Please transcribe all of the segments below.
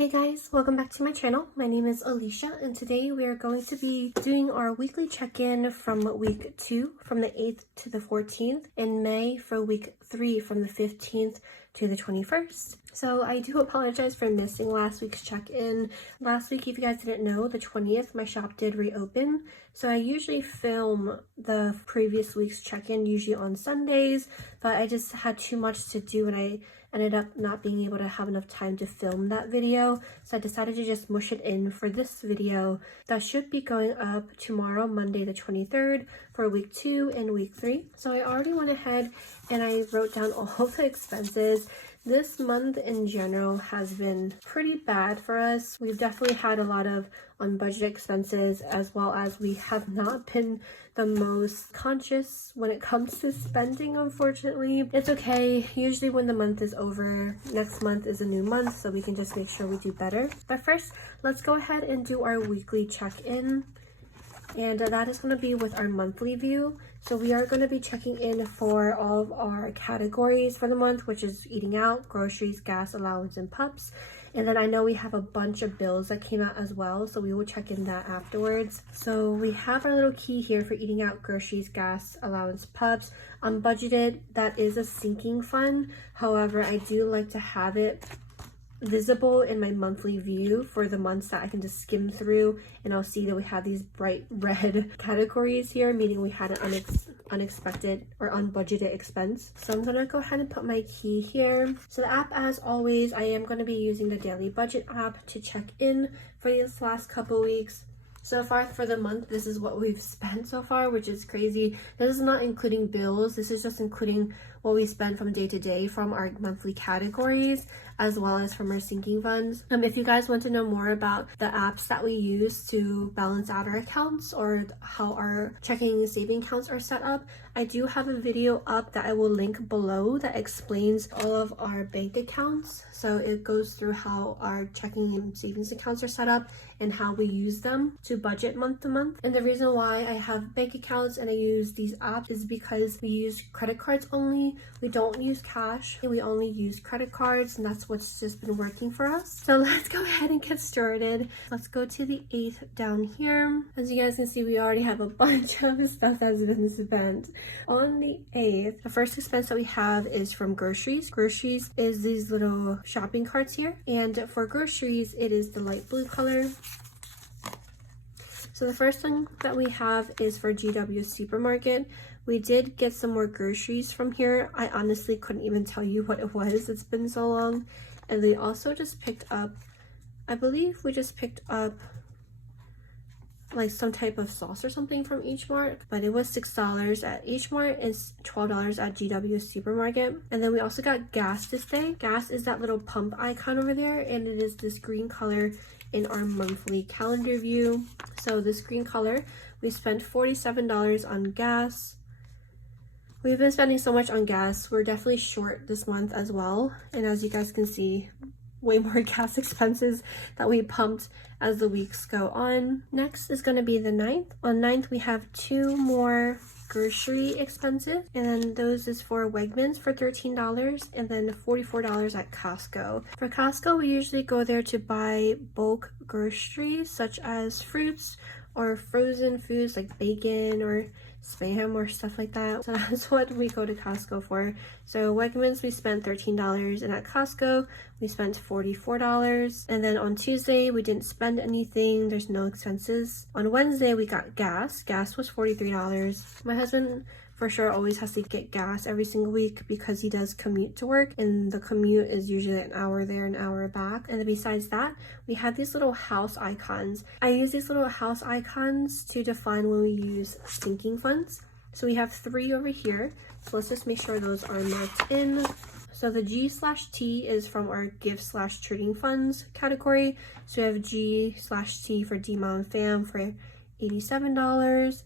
Hey guys, welcome back to my channel. My name is Alicia and today we are going to be doing our weekly check-in from week 2 from the 8th to the 14th in May for week 3 from the 15th to the 21st. So I do apologize for missing last week's check-in. Last week, if you guys didn't know, the 20th, my shop did reopen. So I usually film the previous week's check-in usually on Sundays, but I just had too much to do and I ended up not being able to have enough time to film that video. So I decided to just mush it in for this video that should be going up tomorrow, Monday the 23rd, for week 2 and week 3. So I already went ahead and I wrote down all of the expenses. This month in general has been pretty bad for us. We've definitely had a lot of unbudgeted expenses, as well as we have not been the most conscious when it comes to spending, unfortunately. It's okay. Usually when the month is over, next month is a new month, so we can just make sure we do better. But first, let's go ahead and do our weekly check-in. And that is going to be with our monthly view. So we are going to be checking in for all of our categories for the month, which is eating out, groceries, gas, allowance, and pups. And then I know we have a bunch of bills that came out as well, so we will check in that afterwards. So we have our little key here for eating out, groceries, gas, allowance, pups. Unbudgeted, that is a sinking fund. However, I do like to have it visible in my monthly view for the months that I can just skim through, and I'll see that we have these bright red categories here, meaning we had an unexpected or unbudgeted expense. So I'm gonna go ahead and put my key here. So the app, as always, I am going to be using the daily budget app to check in for these last couple weeks. So far for the month, this is what we've spent so far, which is crazy. This is not including bills. This is just including what we spend from day to day from our monthly categories, as well as from our sinking funds. If you guys want to know more about the apps that we use to balance out our accounts or how our checking and saving accounts are set up, I do have a video up that I will link below that explains all of our bank accounts. So it goes through how our checking and savings accounts are set up and how we use them to budget month to month. And the reason why I have bank accounts and I use these apps is because we use credit cards only. We don't use cash, and we only use credit cards, and that's what's just been working for us. So let's go ahead and get started. Let's go to the 8th down here. As you guys can see, we already have a bunch of stuff that's been spent. On the 8th, the first expense that we have is from groceries. Groceries is these little shopping carts here, and for groceries, it is the light blue color. So the first thing that we have is for GW Supermarket. We did get some more groceries from here. I honestly couldn't even tell you what it was. It's been so long. And we also just picked up, I believe we just picked up like some type of sauce or something from H Mart, but it was $6 at H Mart and $12 at GW Supermarket. And then we also got gas this day. Gas is that little pump icon over there, and it is this green color in our monthly calendar view. So this green color, we spent $47 on gas. We've been spending so much on gas. We're definitely short this month as well. And as you guys can see, way more gas expenses that we pumped as the weeks go on. Next is going to be the 9th. On 9th, we have 2 more grocery expenses, and then those is for Wegmans for $13 and then $44 at Costco. For Costco, we usually go there to buy bulk groceries such as fruits or frozen foods like bacon or spam or stuff like that. So that's what we go to Costco for. So Wegmans, we spent $13, and at Costco we spent $44. And then on Tuesday we didn't spend anything. There's no expenses. On Wednesday we got gas. Gas was $43. My husband for sure always has to get gas every single week because he does commute to work, and the commute is usually an hour there, an hour back. And then besides that, we have these little house icons. I use these little house icons to define when we use sinking funds. So we have 3 over here. So let's just make sure those are marked in. So the G/T is from our gift/trading funds category. So we have G/T for D-Mom and Fam for $87.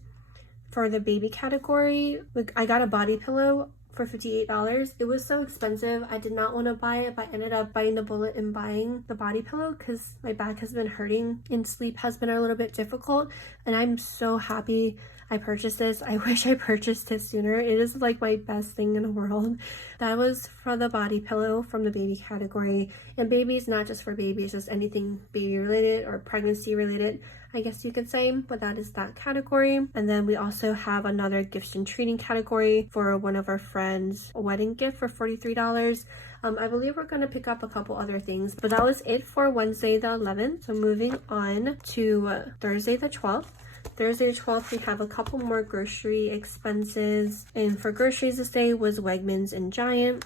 For the baby category, I got a body pillow for $58. It was so expensive. I did not want to buy it, but I ended up biting the bullet and buying the body pillow because my back has been hurting and sleep has been a little bit difficult, and I'm so happy I purchased this. I wish I purchased it sooner. It is like my best thing in the world. That was for the body pillow from the baby category, and babies, not just for babies, just anything baby related or pregnancy related, I guess you could say, but that is that category. And then we also have another gifts and treating category for one of our friends, a wedding gift for $43. I believe we're going to pick up a couple other things, but that was it for Wednesday the 11th. So moving on to Thursday the 12th. Thursday the 12th, we have a couple more grocery expenses, and for groceries this day was Wegmans and Giant.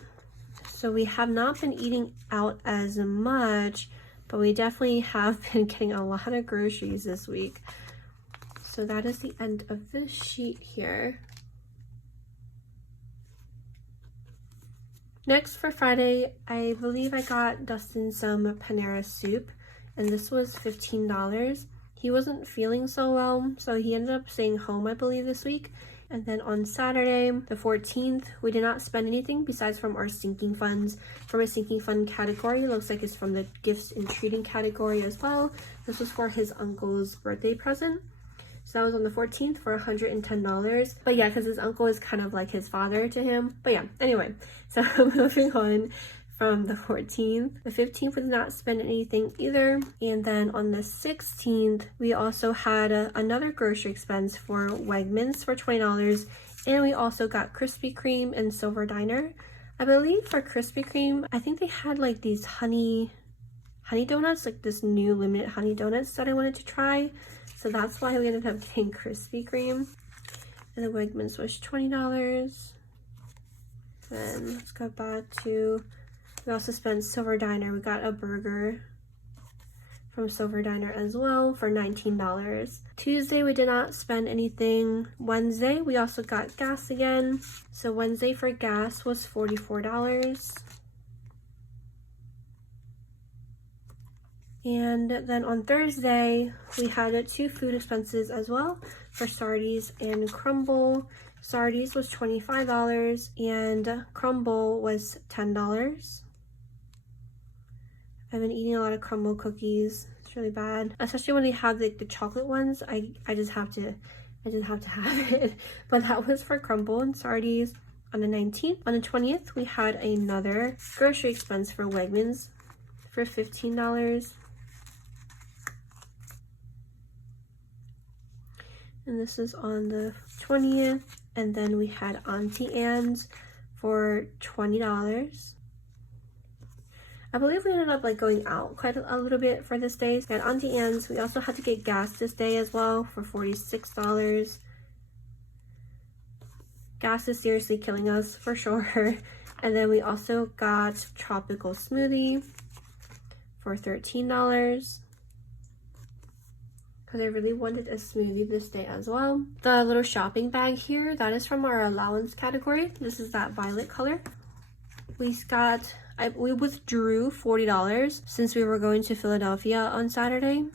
So we have not been eating out as much, but we definitely have been getting a lot of groceries this week. So that is the end of this sheet here. Next, for Friday, I believe I got Dustin some Panera soup, and this was $15. He wasn't feeling so well, so he ended up staying home, I believe, this week. And then on Saturday, the 14th, we did not spend anything besides from our sinking funds. From a sinking fund category, it looks like it's from the gifts and treating category as well. This was for his uncle's birthday present. So that was on the 14th for $110. But yeah, because his uncle is kind of like his father to him. But yeah, anyway, so moving on from the 14th. The 15th we did not spend anything either. And then on the 16th, we also had another grocery expense for Wegmans for $20. And we also got Krispy Kreme and Silver Diner. I believe for Krispy Kreme, I think they had like these honey donuts, like this new limited honey donuts that I wanted to try. So that's why we ended up getting Krispy Kreme. And the Wegmans was $20. Then let's go back to, we also spent Silver Diner. We got a burger from Silver Diner as well for $19. Tuesday, we did not spend anything. Wednesday, we also got gas again. So Wednesday for gas was $44. And then on Thursday, we had 2 food expenses as well for Sardi's and Crumble. Sardi's was $25 and Crumble was $10. I've been eating a lot of Crumble cookies. It's really bad, especially when they have the chocolate ones. I just have to have it. But that was for Crumble and Sardi's on the 19th. On the 20th, we had another grocery expense for Wegmans for $15. And this is on the 20th. And then we had Auntie Anne's for $20. I believe we ended up like going out quite a little bit for this day. At Auntie Anne's, we also had to get gas this day as well for $46. Gas is seriously killing us for sure. And then we also got tropical smoothie for $13. Because I really wanted a smoothie this day as well. The little shopping bag here, that is from our allowance category. This is that violet color. We withdrew $40 since we were going to Philadelphia on Saturday,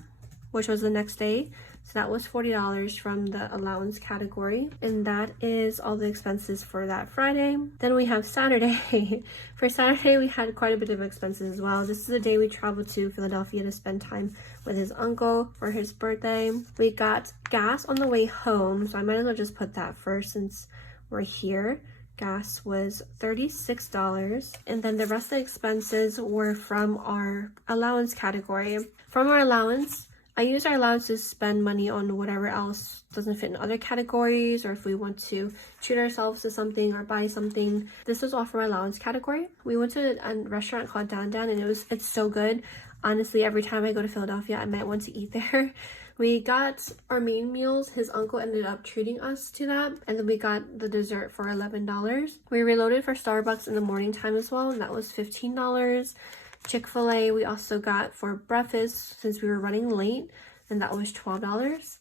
which was the next day. So that was $40 from the allowance category. And that is all the expenses for that Friday. Then we have Saturday. For Saturday, we had quite a bit of expenses as well. This is the day we traveled to Philadelphia to spend time with his uncle for his birthday. We got gas on the way home, so I might as well just put that first since we're here. Gas was $36. And then the rest of the expenses were from our allowance category. From our allowance, I use our allowance to spend money on whatever else doesn't fit in other categories, or if we want to treat ourselves to something or buy something. This was all from our allowance category. We went to a restaurant called Dan Dan, and it's so good. Honestly, every time I go to Philadelphia, I might want to eat there. We got our main meals. His uncle ended up treating us to that. And then we got the dessert for $11. We reloaded for Starbucks in the morning time as well, and that was $15. Chick-fil-A we also got for breakfast since we were running late, and that was $12.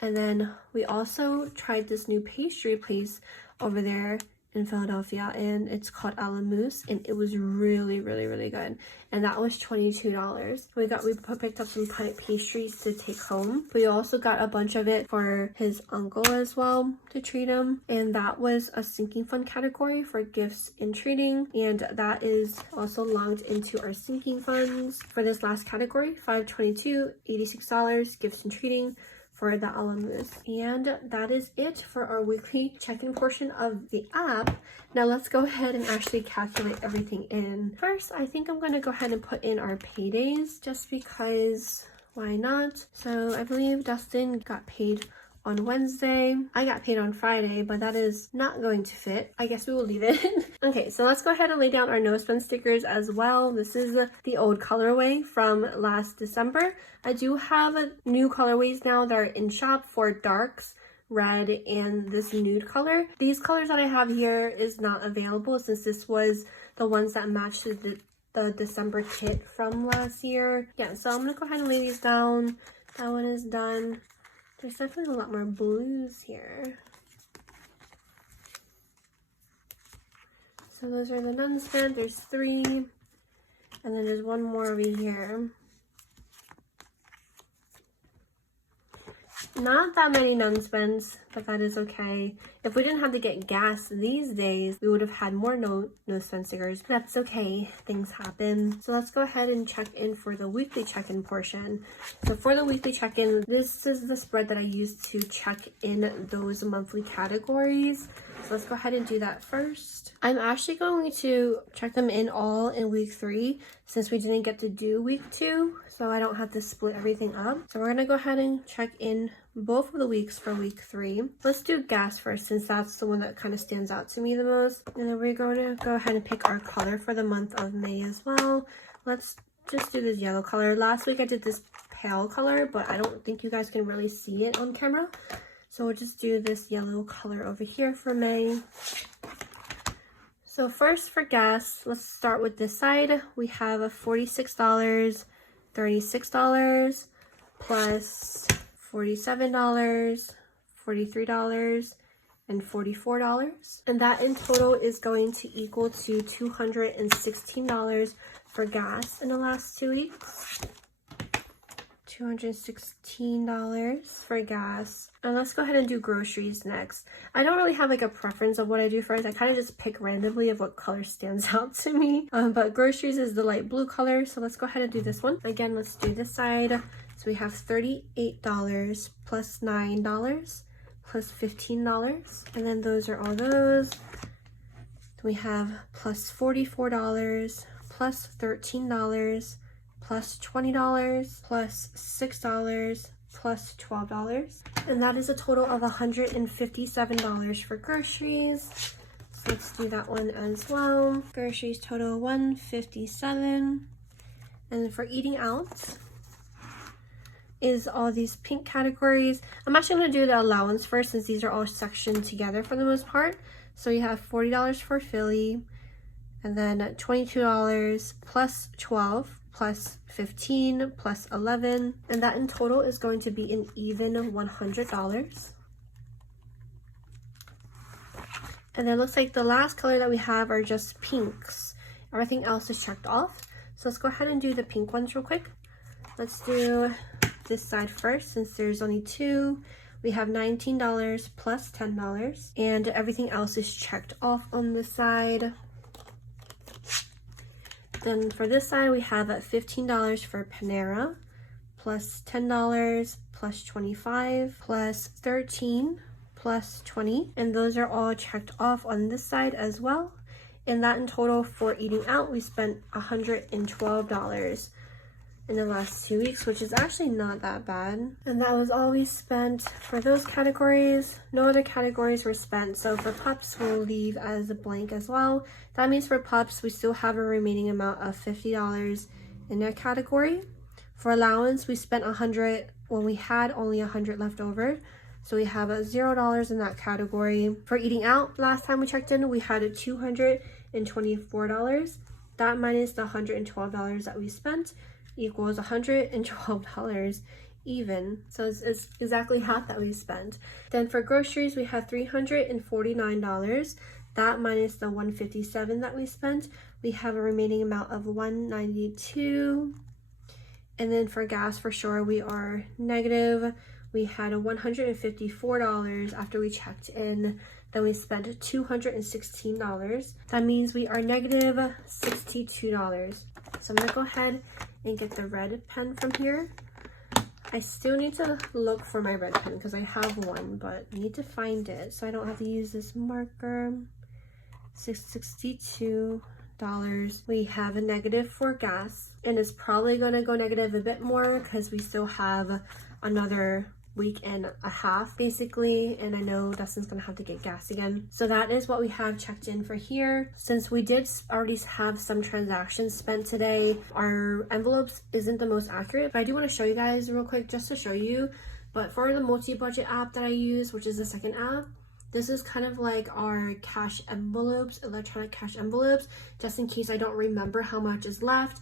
And then we also tried this new pastry place over there, in Philadelphia, and it's called a la mousse, and it was really good, and that was $22. We picked up some pastries to take home. We also got a bunch of it for his uncle as well to treat him, and that was a sinking fund category for gifts and treating, and that is also logged into our sinking funds for this last category. $522, $86 gifts and treating for the a la mousse. And that is it for our weekly check-in portion of the app. Now let's go ahead and actually calculate everything in. First, I think I'm going to go ahead and put in our paydays just because why not? So I believe Dustin got paid on Wednesday. I got paid on Friday, but that is not going to fit. I guess we will leave it. Okay, so let's go ahead and lay down our no spend stickers as well. This is the old colorway from last December. I do have new colorways now that are in shop for darks, red, and this nude color. These colors that I have here is not available since this was the ones that matched the December kit from last year. Yeah, so I'm gonna go ahead and lay these down. That one is done. There's definitely a lot more blues here. So those are the none spent. There's 3. And then there's one more over here. Not that many none spends, but that is okay. If we didn't have to get gas these days, we would have had more no spend stickers. That's okay. Things happen. So let's go ahead and check in for the weekly check-in portion. So for the weekly check-in, this is the spread that I use to check in those monthly categories. So let's go ahead and do that first. I'm actually going to check them in all in week 3 since we didn't get to do week 2, so I don't have to split everything up. So we're gonna go ahead and check in both of the weeks for week 3. Let's do gas first since that's the one that kind of stands out to me the most. And then we're going to go ahead and pick our color for the month of May as well. Let's just do this yellow color. Last week I did this pale color, but I don't think you guys can really see it on camera. So we'll just do this yellow color over here for May. So first for gas, let's start with this side. We have a $46, $36, plus $47, $43, and $44. And that in total is going to equal to $216 for gas in the last 2 weeks. $216 for gas. And let's go ahead and do groceries next. I don't really have like a preference of what I do first. I kind of just pick randomly of what color stands out to me. But groceries is the light blue color. So let's go ahead and do this one. Again, let's do this side. So we have $38 plus $9 plus $15. And then those are all those. We have plus $44 plus $13 plus $20, plus $6, plus $12. And that is a total of $157 for groceries. So let's do that one as well. Groceries total $157. And then for eating out is all these pink categories. I'm actually going to do the allowance first since these are all sectioned together for the most part. So you have $40 for Philly, and then $22 plus $12 plus $15 plus $11, and that in total is going to be an even $100. And then it looks like the last color that we have are just pinks. Everything else is checked off. So let's go ahead and do the pink ones real quick. Let's do this side first since there's only 2. We have $19 plus $10, and everything else is checked off on this side. Then for this side, we have $15 for Panera, plus $10, plus $25, plus $13, plus $20. And those are all checked off on this side as well. And that in total for eating out, we spent $112 in the last 2 weeks, which is actually not that bad. And that was all we spent for those categories. No other categories were spent. So for pups, we'll leave as a blank as well. That means for pups, we still have a remaining amount of $50 in that category. For allowance, we spent $100 when we had only $100 left over. So we have $0 in that category. For eating out, last time we checked in, we had $224. That minus the $112 that we spent equals $112 even. So it's exactly half that we spent. Then for groceries, we have $349. That minus the $157 that we spent, we have a remaining amount of $192. And then for gas, for sure, we are negative. We had a $154 after we checked in. Then we spent $216. That means we are negative $62. So I'm gonna go ahead and get the red pen from here. I still need to look for my red pen because I have one, but need to find it so I don't have to use this marker. $62. We have a negative for gas, and it's probably gonna go negative a bit more because we still have another week and a half basically, and I know Dustin's gonna have to get gas again. So that is what we have checked in for here. Since we did already have some transactions spent today, our envelopes isn't the most accurate, but I do want to show you guys real quick just to show you. But for the multi-budget app that I use, which is the second app, this is kind of like our cash envelopes, electronic cash envelopes, just in case I don't remember how much is left.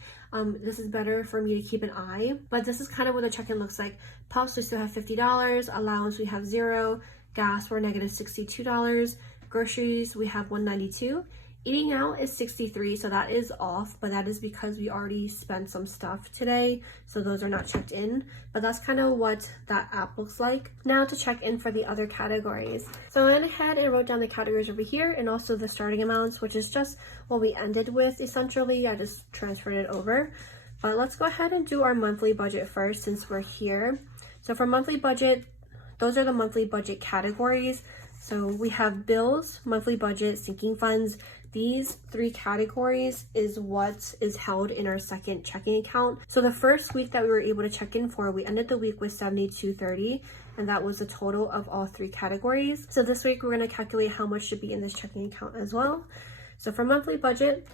This is better for me to keep an eye, but this is kind of what the check-in looks like. Puffs, we still have $50. Allowance, we have 0. Gas, we're negative $62. Groceries, we have $192. Eating out is $63, so that is off, but that is because we already spent some stuff today, so those are not checked in. But that's kind of what that app looks like. Now to check in for the other categories. So I went ahead and wrote down the categories over here and also the starting amounts, which is just what we ended with essentially. I just transferred it over. But let's go ahead and do our monthly budget first since we're here. So for monthly budget, those are the monthly budget categories. So we have bills, monthly budget, sinking funds. These 3 categories is what is held in our second checking account. So the first week that we were able to check in for, we ended the week with $72.30, and that was the total of all 3 categories. So this week we're going to calculate how much should be in this checking account as well. So for monthly budget,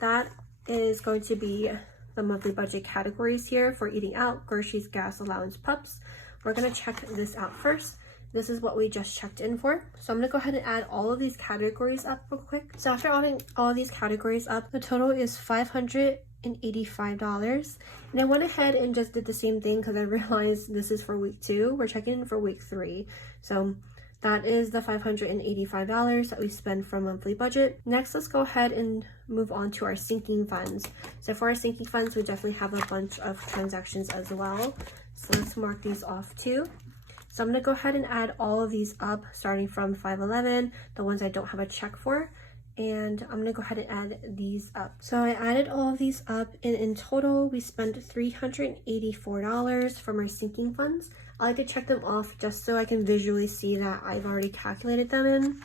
that is going to be the monthly budget categories here for eating out, groceries, gas, allowance, pups. We're going to check this out first. This is what we just checked in for. So I'm gonna go ahead and add all of these categories up real quick. So after adding all of these categories up, the total is $585. And I went ahead and just did the same thing because I realized this is for week 2. We're checking in for week 3. So that is the $585 that we spend from monthly budget. Next, let's go ahead and move on to our sinking funds. So for our sinking funds, we definitely have a bunch of transactions as well. So let's mark these off too. So I'm going to go ahead and add all of these up starting from 511, the ones I don't have a check for, and I'm going to go ahead and add these up. So I added all of these up, and in total we spent $384 from our sinking funds. I like to check them off just so I can visually see that I've already calculated them in.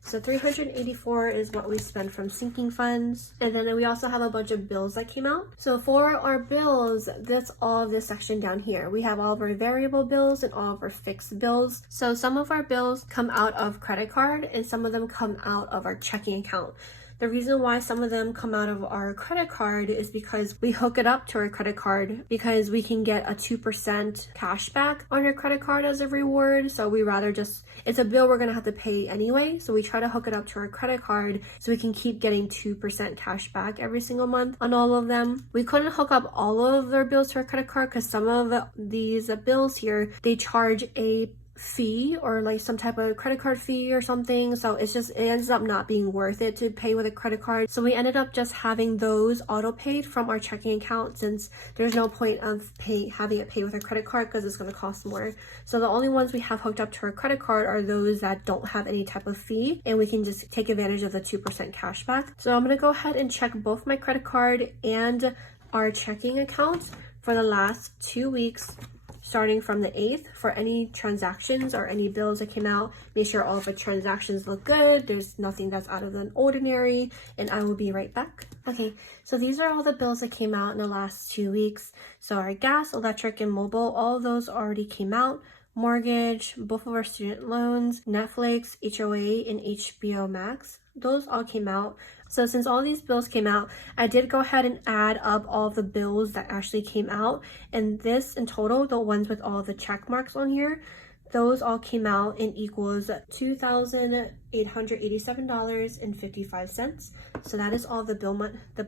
So $384 is what we spent from sinking funds. And then we also have a bunch of bills that came out. So for our bills, that's all of this section down here. We have all of our variable bills and all of our fixed bills. So some of our bills come out of credit card and some of them come out of our checking account. The reason why some of them come out of our credit card is because we hook it up to our credit card because we can get a 2% cash back on your credit card as a reward. So we rather just, it's a bill we're gonna have to pay anyway. So we try to hook it up to our credit card so we can keep getting 2% cash back every single month on all of them. We couldn't hook up all of their bills to our credit card because some of these bills here, they charge a fee or like some type of credit card fee or something, so it ends up not being worth it to pay with a credit card. So we ended up just having those auto paid from our checking account since there's no point of having it pay with a credit card because it's going to cost more. So the only ones we have hooked up to our credit card are those that don't have any type of fee, and we can just take advantage of the 2% cash back. So I'm going to go ahead and check both my credit card and our checking account for the last 2 weeks starting from the 8th for any transactions or any bills that came out. Make sure all of the transactions look good. There's nothing that's out of the ordinary, and I will be right back. Okay, so these are all the bills that came out in the last 2 weeks. So our gas, electric, and mobile, all of those already came out. Mortgage, both of our student loans, Netflix, HOA, and HBO Max, those all came out. So since all these bills came out, I did go ahead and add up all the bills that actually came out. And this in total, the ones with all the check marks on here, those all came out and equals $2,887.55. So that is all the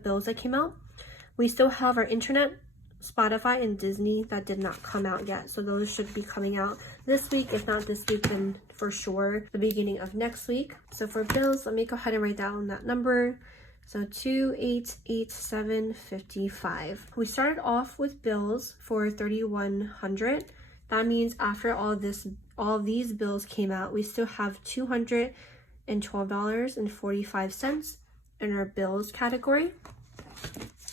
bills that came out. We still have our internet Spotify and Disney that did not come out yet. So those should be coming out this week. If not this week, then for sure the beginning of next week. So for bills, let me go ahead and write down that number. So 2887.55. We started off with bills for $3,100. That means after all of these bills came out, we still have $212.45 in our bills category.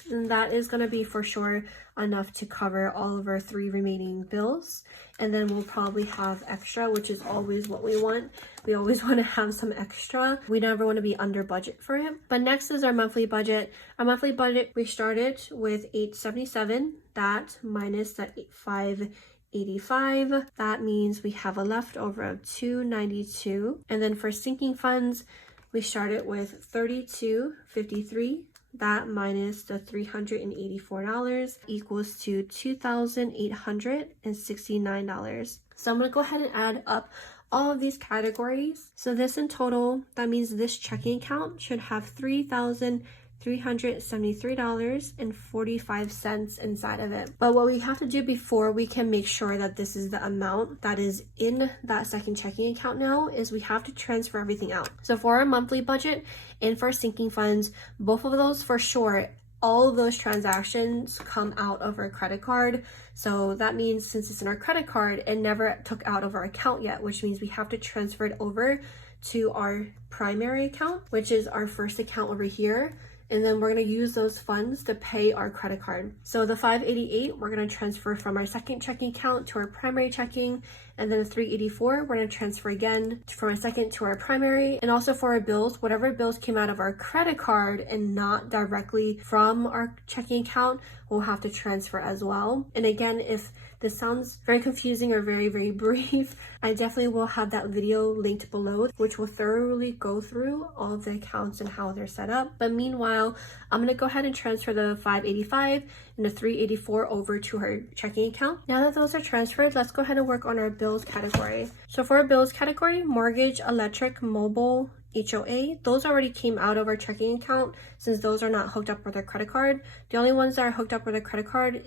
And that is going to be for sure enough to cover all of our 3 remaining bills. And then we'll probably have extra, which is always what we want. We always want to have some extra. We never want to be under budget for it. But next is our monthly budget. Our monthly budget, we started with $877. That minus the $585. That means we have a leftover of $292. And then for sinking funds, we started with $32.53. That minus the $384 equals to $2,869. So I'm going to go ahead and add up all of these categories. So this in total, that means this checking account should have $3,373.45 inside of it. But what we have to do before we can make sure that this is the amount that is in that second checking account now is we have to transfer everything out. So for our monthly budget and for sinking funds, both of those for sure, all of those transactions come out of our credit card. So that means since it's in our credit card, it never took out of our account yet, which means we have to transfer it over to our primary account, which is our first account over here. And then we're going to use those funds to pay our credit card. So the $588, we're going to transfer from our second checking account to our primary checking. And then the $384, we're going to transfer again from our second to our primary. And also for our bills, whatever bills came out of our credit card and not directly from our checking account, we'll have to transfer as well. And again, if this sounds very confusing or very, very brief, I definitely will have that video linked below, which will thoroughly go through all of the accounts and how they're set up. But meanwhile, I'm going to go ahead and transfer the $585 and the $384 over to her checking account. Now that those are transferred, let's go ahead and work on our bills category. So for our bills category, mortgage, electric, mobile, HOA, those already came out of our checking account since those are not hooked up with our credit card. The only ones that are hooked up with our credit card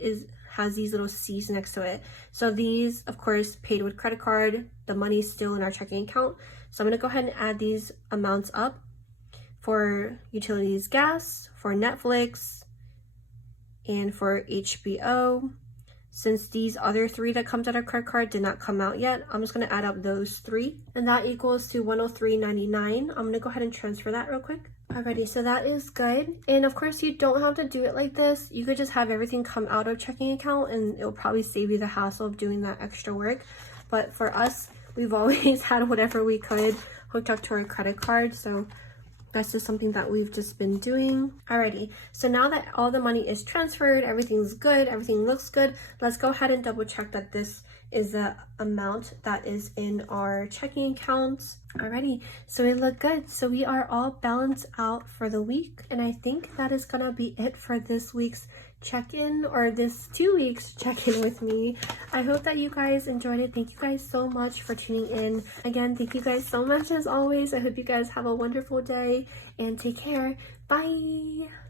has these little C's next to it. So these, of course, paid with credit card. The money is still in our checking account. So I'm going to go ahead and add these amounts up for utilities, gas, for Netflix, and for HBO. Since these other 3 that comes out of credit card did not come out yet, I'm just going to add up those 3. And that equals to $103.99. I'm going to go ahead and transfer that real quick. Alrighty, so that is good. And of course, you don't have to do it like this. You could just have everything come out of checking account and it'll probably save you the hassle of doing that extra work. But for us, we've always had whatever we could hooked up to our credit card. So that's just something that we've just been doing. Alrighty, so now that all the money is transferred, everything's good, everything looks good, let's go ahead and double check that this is the amount that is in our checking accounts. Alrighty, so we look good. So we are all balanced out for the week. And I think that is gonna be it for this week's check-in, or this 2 weeks check-in with me. I hope that you guys enjoyed it. Thank you guys so much for tuning in. Again, thank you guys so much as always. I hope you guys have a wonderful day and take care. Bye.